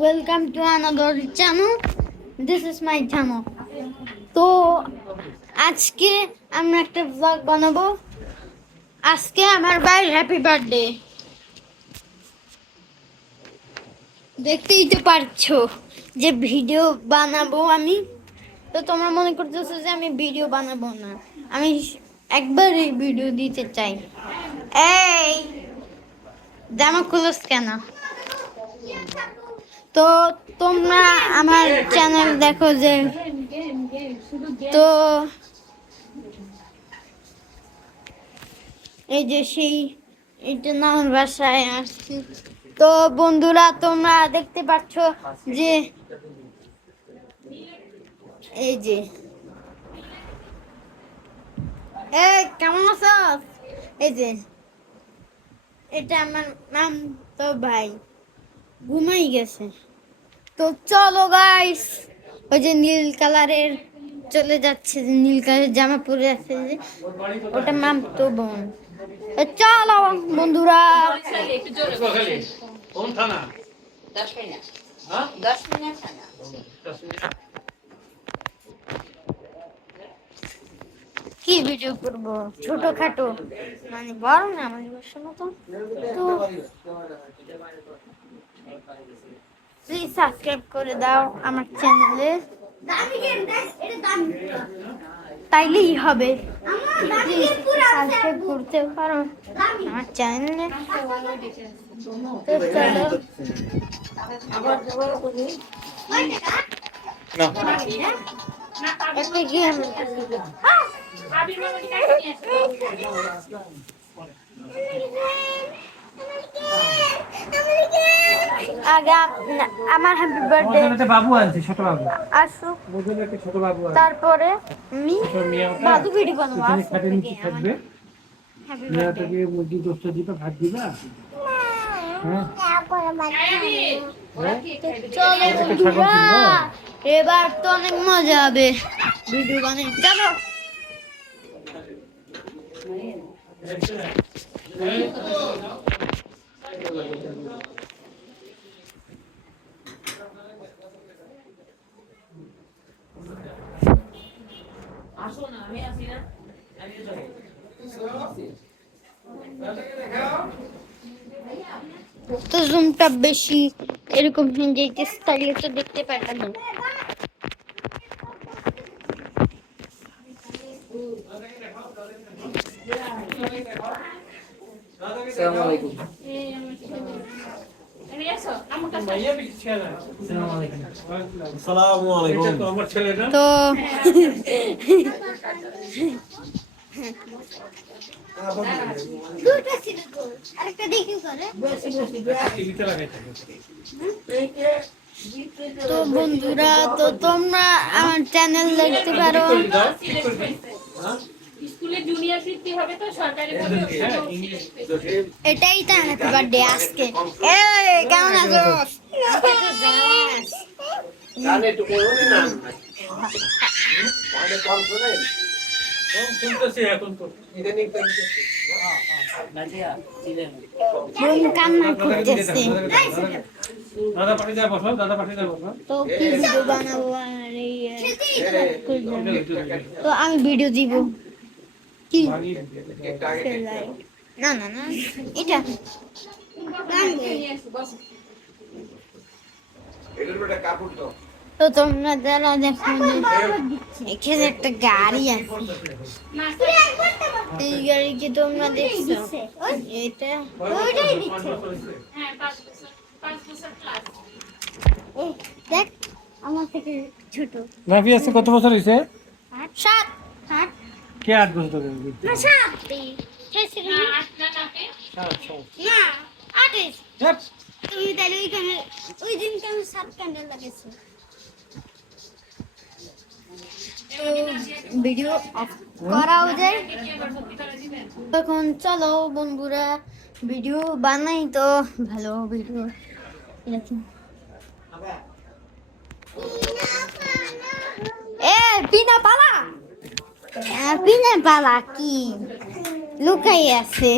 Welcome to another channel. This is my channel. তো আজকে আমরা একটা ব্লগ বানাবো। আজকে আমার ভাই হ্যাপি বার্থডে। দেখতেই তো পারছো যে ভিডিও বানাবো আমি। তো তোমরা মনে করতেছো যে আমি ভিডিও বানাবো না, আমি একবারই ভিডিও দিতে চাই। এই জামা খুলছ কেন? তো তোমরা আমার চ্যানেল দেখো যে, তো এই যে সেই এটা না আমার বাসায় আসছি। তো বন্ধুরা তোমরা দেখতে পাচ্ছ যে এই যে কেমন আছো? এই যে এটা আমার নাম, তো ভাই ঘুমাই গেছে। তো চলো গাইস, ওই যে নীল কালারের চলে যাচ্ছে, যে নীল কালারের জামা পরে আছে যে ওটা মাম তো বোন। চলো বন্ধুরা। কি ভিডিও করবো? ছোটখাটো, মানে বড় না আমার মতো। তো প্লিজ সাবস্ক্রাইব করে দাও আমার চ্যানেলে, তাইলেই হবে। সাবস্ক্রাইব করতে পারো আমার চ্যানেলে। তো চলো একটা গেম আগে আমার হ্যাপি বার্থডে বাবু আছে, ছোট বাবু আসুক, বুঝলে, একটা ছোট বাবু আছে। তারপরে আমি বাদু ভিডিও বানাবো। খাটে নিচে থাকবে, মিয়াটাকে মুরগি গোস্ত দিবা, ভাত দিবা। হ্যাঁ, চলো বন্ধুরা, এবার তো অনেক মজা হবে ভিডিও বানাই। চলো তো জুমটা বেশি এরকম হয়ে যাইতেছে, তাইলে তো দেখতে পারতাম না। তো তো বন্ধুরা, তো তোমরা আমার চ্যানেল দেখতে পারো। এটাই তো হ্যাপি বার্থডে আজকে। কেমন আছো? কান্না করতেছে। তো কি ভিডিও বানাবো আর তো আমি ভিডিও দিব কি? না না না, এটা তো তোমরা যারা দেখো, এখানে একটা গাড়ি আছে, এই গাড়ি কি তোমরা দেখছো? এটা দেখ, আমার থেকে ছোট। রাফি আছে কত বছর হয়েছে? 7 কে 8 বছর ধরে? না 7 না 8। তুমি তাহলে ওইখানে ওই দিনকে আমি 7 ক্যান্ডেল লাগাইছি। ভিডিও অফ করাও যায় তখন। চলো বন্ধুরা, ভিডিও বানাই তো ভালো ভিডিও। পিনা পালা, পিনা পালা কি লুকাই আছে?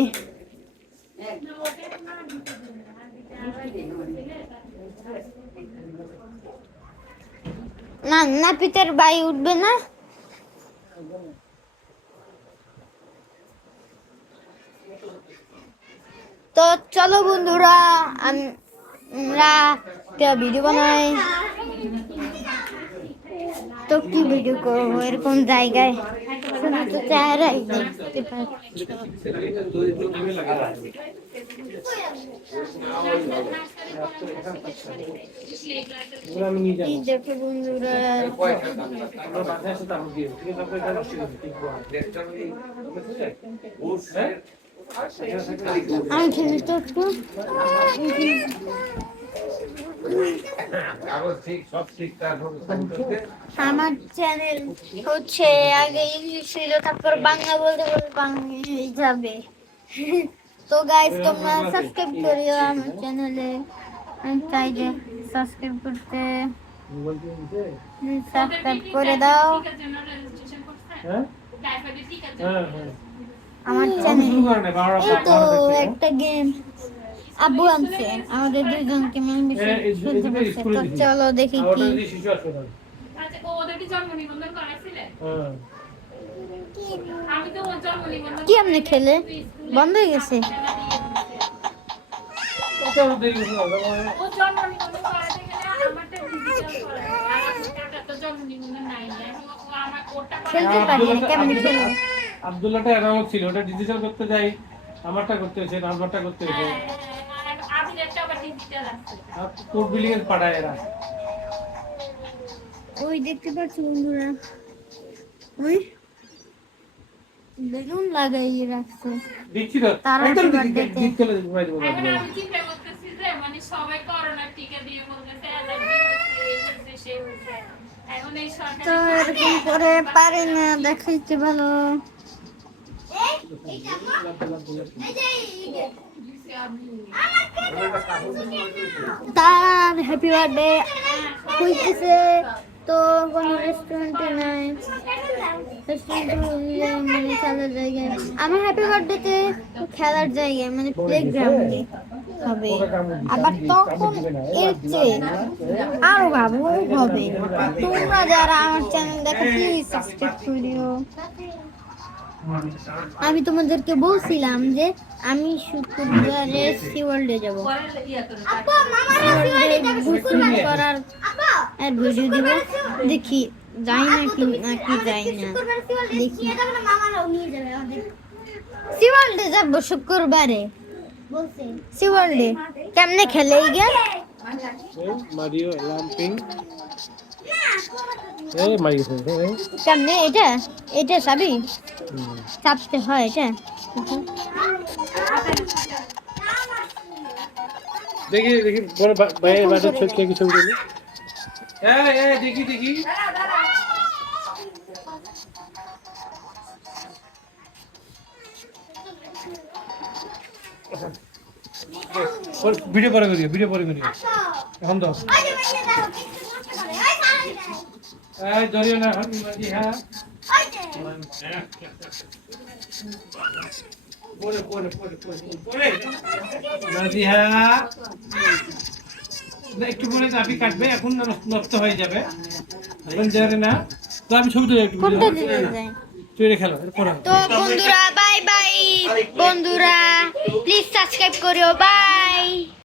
না নাপিতের ভাই উঠবে না। তো চলো বন্ধুরা, আমরা একটা ভিডিও বানাই। তো কি ভিডিও করবো এরকম জায়গায়, শুধু তো চেহারাই দেখতে পাচ্ছ। এই দেখো বন্ধুরা, আমি খেলি তো একটু। আমার চ্যানেল হচ্ছে আগে ইংলিশ ছিল, তারপর বাংলা বলতে বলতে বাংলা যাবে। তো গাইস তোমরা সাবস্ক্রাইব করিও আমার চ্যানেলে, আমি চাই যে সাবস্ক্রাইব করতে, সাবস্ক্রাইব করে দাও আমার চ্যানেল। এই তো একটা গেম আব্বু আনছে আমাদের দুইজনকে মিলেমিশে খেলতে বলছে। তো চলো দেখি কি। কি আপনি খেলে বন্ধ হয়ে গেছে? খেলতে পারি না, কেমনে খেলবো? আব্দুল্লাহটা এরাও ছিল, ওটা ডিজিটাল করতে যাই, আমারটা করতে হয়েছে, নাম্বারটা করতে হয়েছে। কোড বিলিং এর পাড়ায় এরা। ওই দেখতে পাচ্ছ বন্ধুরা, ওই বেলুন লাগাই রাখছে। দেখছি তো তারা একদম এবার দিক দেখে। দিক চলে ঘুমাই দেবো। এখন আমি চিন্তা করতেছি যে মানে সবাই করোনার টিকা দিয়ে বলতেছে অ্যালার্জি হচ্ছে সেই হচ্ছে এখন এই তো সরকার এরকম করে পারে না দেখাইতে ভালো। তার হ্যাপি বার্থডে হইতেছে, তো কোনো রেস্টুরেন্টে নাই, রেস্টুরেন্টে মানে খেলার জায়গায়। আমার হ্যাপি বার্থডেতে খেলার জায়গায় মানে প্লেগ্রাউন্ডে হবে, আবার তখন এর চেয়ে আরো ভালো হবে। তোমরা যারা আমার চ্যানেল দেখো প্লিজ সাবস্ক্রাইব করিও। আমি তোমাদেরকে বলছিলাম যে আমি শুক্রবারে সি ওয়ার্ল্ডে যাবো, করার আর ভিডিও দিব। দেখি যাই নাকি যাই না, দেখি সি ওয়ার্ল্ডে যাবো শুক্রবারে। সি ওয়ার্ল্ডে কেমনে খেলে এই গেম? মারিও লাম্পিং এই মারিও কেমনে এটা? এটা চাবি চাপতে হয় এটা। দেখি দেখি বড় ভাইয়ের বাড়ির ছোট কিছু বলি। এই দেখি দেখি ভিডিও পরে করিও, ভিডিও পরে করিও এখন তো। এই ধরিও না এখন মাঝি। হ্যাঁ পরে পরে পরে পরে মাঝি। হ্যাঁ একটু পরে চাবি কাটবে, এখন নষ্ট হয়ে যাবে এখন যাবে না। তো আমি ছবি তুলে একটু কোনটা দিতে যায়? তুই খেলো এরপর। তো বন্ধুরা বাই বাই, বন্ধুরা প্লিজ সাবস্ক্রাইব করিও, বাই।